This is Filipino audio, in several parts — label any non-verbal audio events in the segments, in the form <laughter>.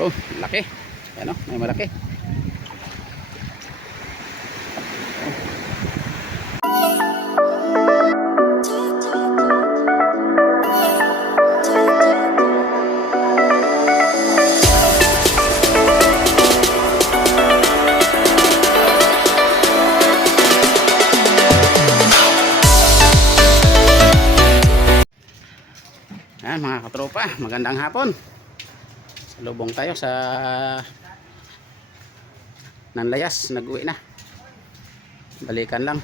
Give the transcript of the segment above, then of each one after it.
Oh, laki. Ano, may malaki. Ayan mga katropa, magandang hapon. Lubong tayo sa Nanlayas, nag-uwi na. Balikan lang.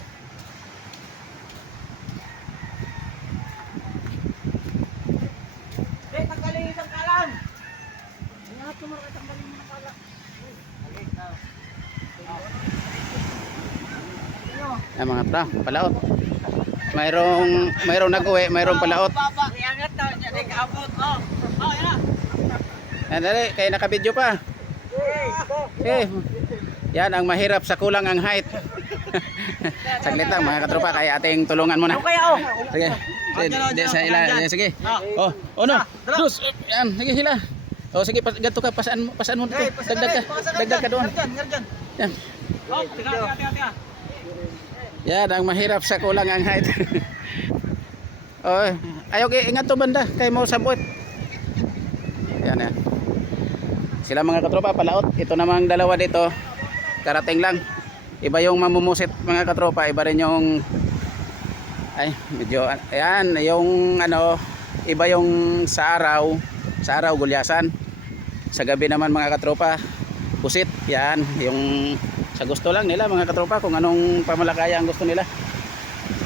Kalan. Ayan mga tra, palaot. Mayroong mayroong nag-uwi, mayroong palaot. Iangat daw niya. Di kaabot. Oh, oh, yan dali, kaya nakabidyo pa. Eh, yan ang mahirap sa kulang ang height. <laughs> Saglit lang mga katropa, kaya ating tulungan muna. Kaya, oh? Sige. Sige, di, sa ila, sige. Oh, oh no. Dus, yan, sige sila. Oh, sige, pas, ganito ka, pasaan mo, pasaan mo dito. Dagdag ka, dagdag ka doon. Yan. Oh. Yan ang mahirap sa kulang ang height. <laughs> oh, ayaw kay ingat to banda kay mo sabot. Yan yan. Sila mga katropa palaot. Ito namang dalawa dito. Karating lang. Iba yung mamumusit mga katropa, iba rin yung ay medyo ayan yung ano iba yung sa araw sa araw gulyasan. Sa gabi naman mga katropa pusit. Yan yung sa gusto lang nila mga katropa kung anong pamalakaya ang gusto nila.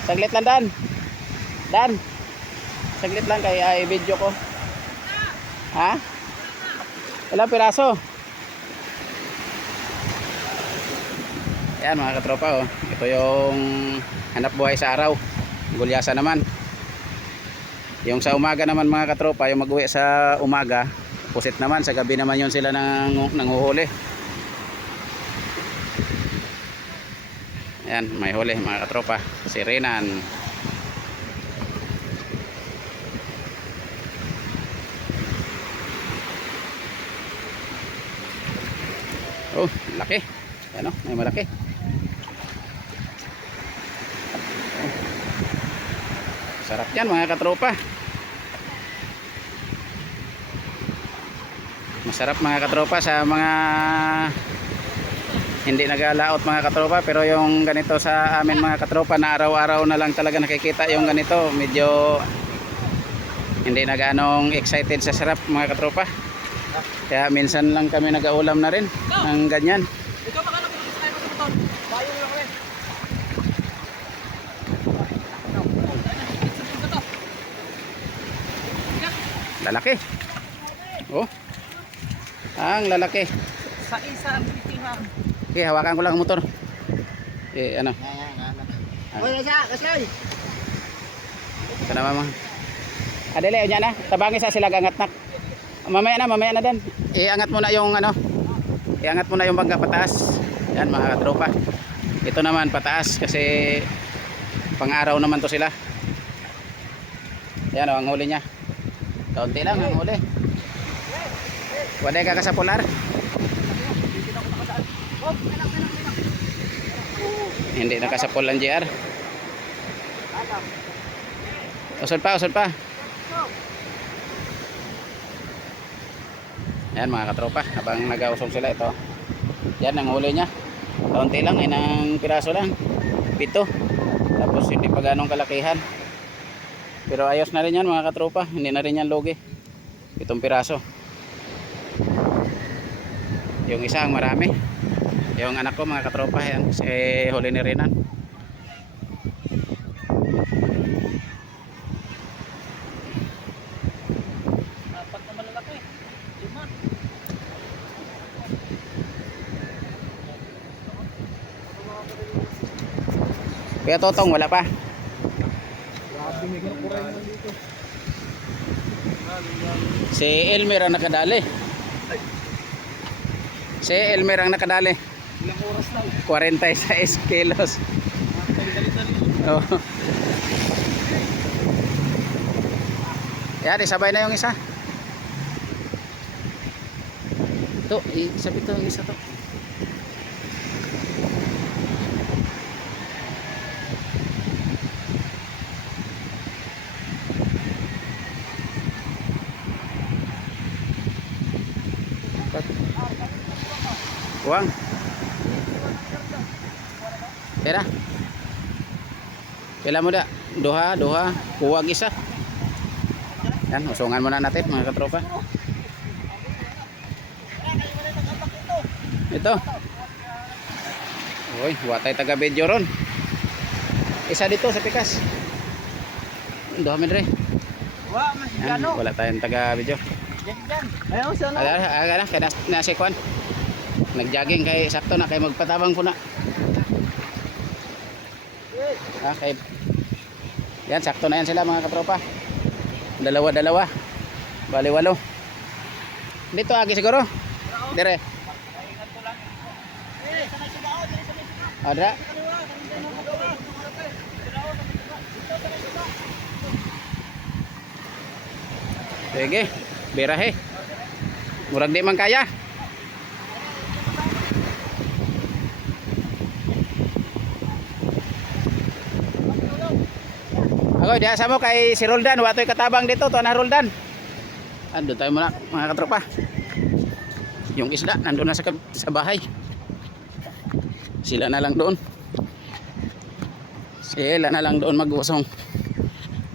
Saglit lang Dan. Dan. Saglit lang kay ay video ko. Ha ilang piraso yan mga katropa oh. ito yung hanap buhay sa araw gulyasa naman yung sa umaga naman mga katropa yung mag-uwi sa umaga pusit naman sa gabi naman yun sila nang, nanguhuli Ayan, may huli mga katropa. Si Renan. Oh, laki. Ayan o, may malaki. Oh. Sarap yan mga katropa. Masarap mga katropa sa mga hindi nagalaot mga katropa pero yung ganito sa amin mga katropa na araw-araw na lang talaga nakikita yung ganito medyo hindi na ganong excited sa sarap mga katropa kaya minsan lang kami nag-aulam na rin ng ganyan. Ikaw kung gusto tayo sa motor. Bayo lang kami. lalaki. Oh. Ang lalaki. Sa isa ang titihan. okay hawakan ko lang ang motor. Eh ano? Oy, isa, kasi. ito na mama adele unya na tabangi sa sila gangat nak mamaya na mamaya na din. Iangat mo na yung ano iangat mo na yung bangga pataas. Yan mga katropa. Ito naman pataas kasi pang araw naman to sila. Yan o ang huli niya. Kaunti lang ang huli. Wala ka ka sa polar. Hindi nakasapol ang JR usod pa usod pa yan mga katropa habang nag-ausong sila ito. Yan ang huli niya. Kaunti lang inang piraso lang. Pito. Tapos hindi pa ganong kalakihan. Pero ayos na rin yan mga katropa. Hindi na rin yan logi pitong piraso. Yung isa ang marami. Yung anak ko mga katropa yan si huli ni Renan Kuya Totong wala pa Si Elmer ang nakadali Si Elmer ang nakadali Ilang oras lang. 46 kilos oh. Yan, isabay na yung isa Ito, isa ito, isa to. Uang. Pera. Pila mo da? Duha, duha, kuwag isa. Yan, usungan muna natin mga katropa. Ito. Uy, watay taga video ron. Isa dito sa pikas. Duha mi dre. Wa, mas wala tayong taga video. Yan, yan. Ayaw, sa ano? Ala, aga na, kaya na, na si Kwan. Nag-jogging kay sakto na kay magpatabang ko na. Ah, kay Yan, sakto na yan sila mga katropa. Dalawa-dalawa. Bali walo. Dito agi siguro. Dire. Ada. Sige, birahe. Murag di man kaya. Ako, diya sa mo kay si Roldan, watoy katabang dito, to na Roldan. Ando tayo muna mga katropa. Yung isda nandun na sa, sa bahay. Sila na lang doon. Sila na lang doon mag-usong.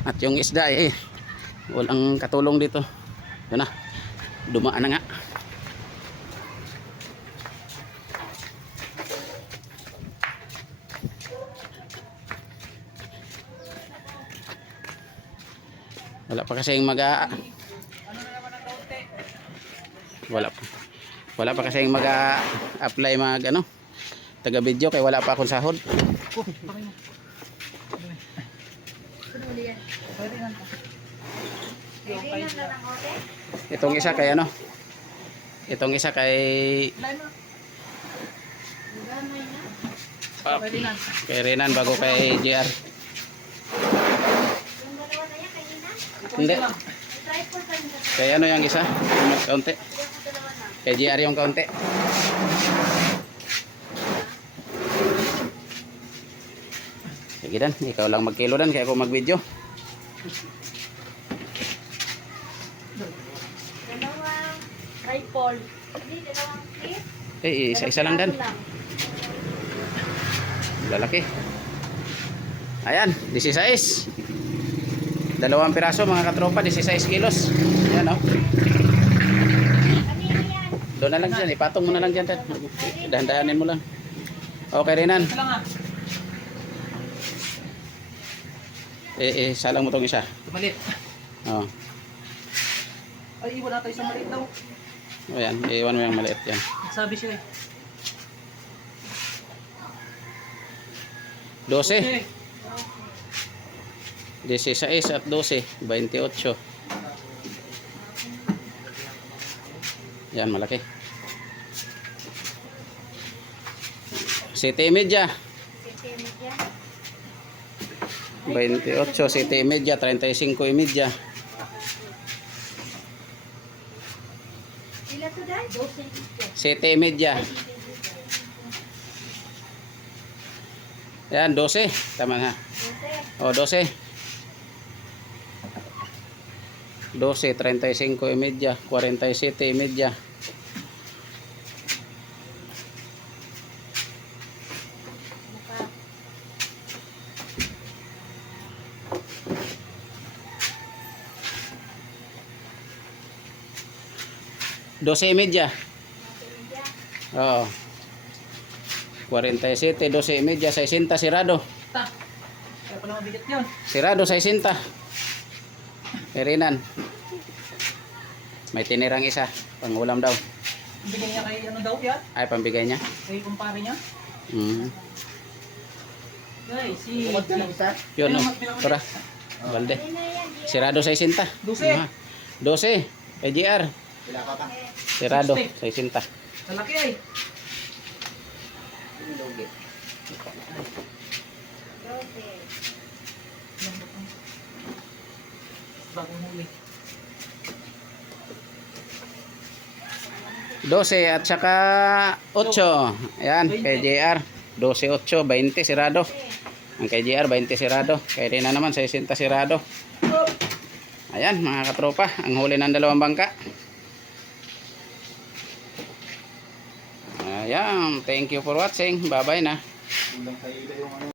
At yung isda eh, walang katulong dito. Yun na, dumaan na nga. Wala pa kasing mag Wala pa. Wala pa kasing mag apply mag ano taga video kay wala pa akong sahod. Itong isa kay ano? Itong isa kay Ah, kay Renan bago kay JR. Hindi. Kay ano yung isa? Yung kaunti. Kay JR yung kaunti. Sige dan, ikaw lang magkilo dan kaya ako mag-video. Dalawang tripod. Hindi, dalawang clip. Eh, isa-isa lang dan. Lalaki. Ayan, 16. Dalawang piraso mga katropa, 16 kilos. Ayan oh. Doon na lang dyan, ipatong mo na lang dyan. Dahan-dahanin mo lang. Okay, Renan. Ah. Eh, eh, salang mo tong isa. Tumalit. Oh. Ay, iwan natin sa maliit daw. O yan, iwan mo yung maliit yan. Sabi siya eh. 12. 16 at 12, 28. Yan, malaki. City media, Sisimig yan. 28, city media, 35 y media. Sila to dahil? 12 dito. City media. Yan, 12. Tama na. 12. O, 12. 12, 35 y media, 47 y media. Doce y media. Oo. 47, 12 y media, 60 sirado. Ta. Kaya pala mabigat yun. Sirado 60. Irinan. May tinirang isa. Pangulam daw. Bigyan niya kay ano daw yan? Ay, pambigay niya. Kay kumpare niya. Mm. Guys, si... Yun, no. Tara. Balde. Sirado 60. 12. Ah, 12. Kay GR. Sirado 60. Lalaki eh. 12. Bagong huli. 12 at saka 8. Ayan, kay JR. 12, 8, 20 sirado. Ang kay JR, 20 sirado. Kay Rina naman, 60 sirado. Ayan, mga katropa. Ang huli ng dalawang bangka. Ayan, thank you for watching. Bye-bye na.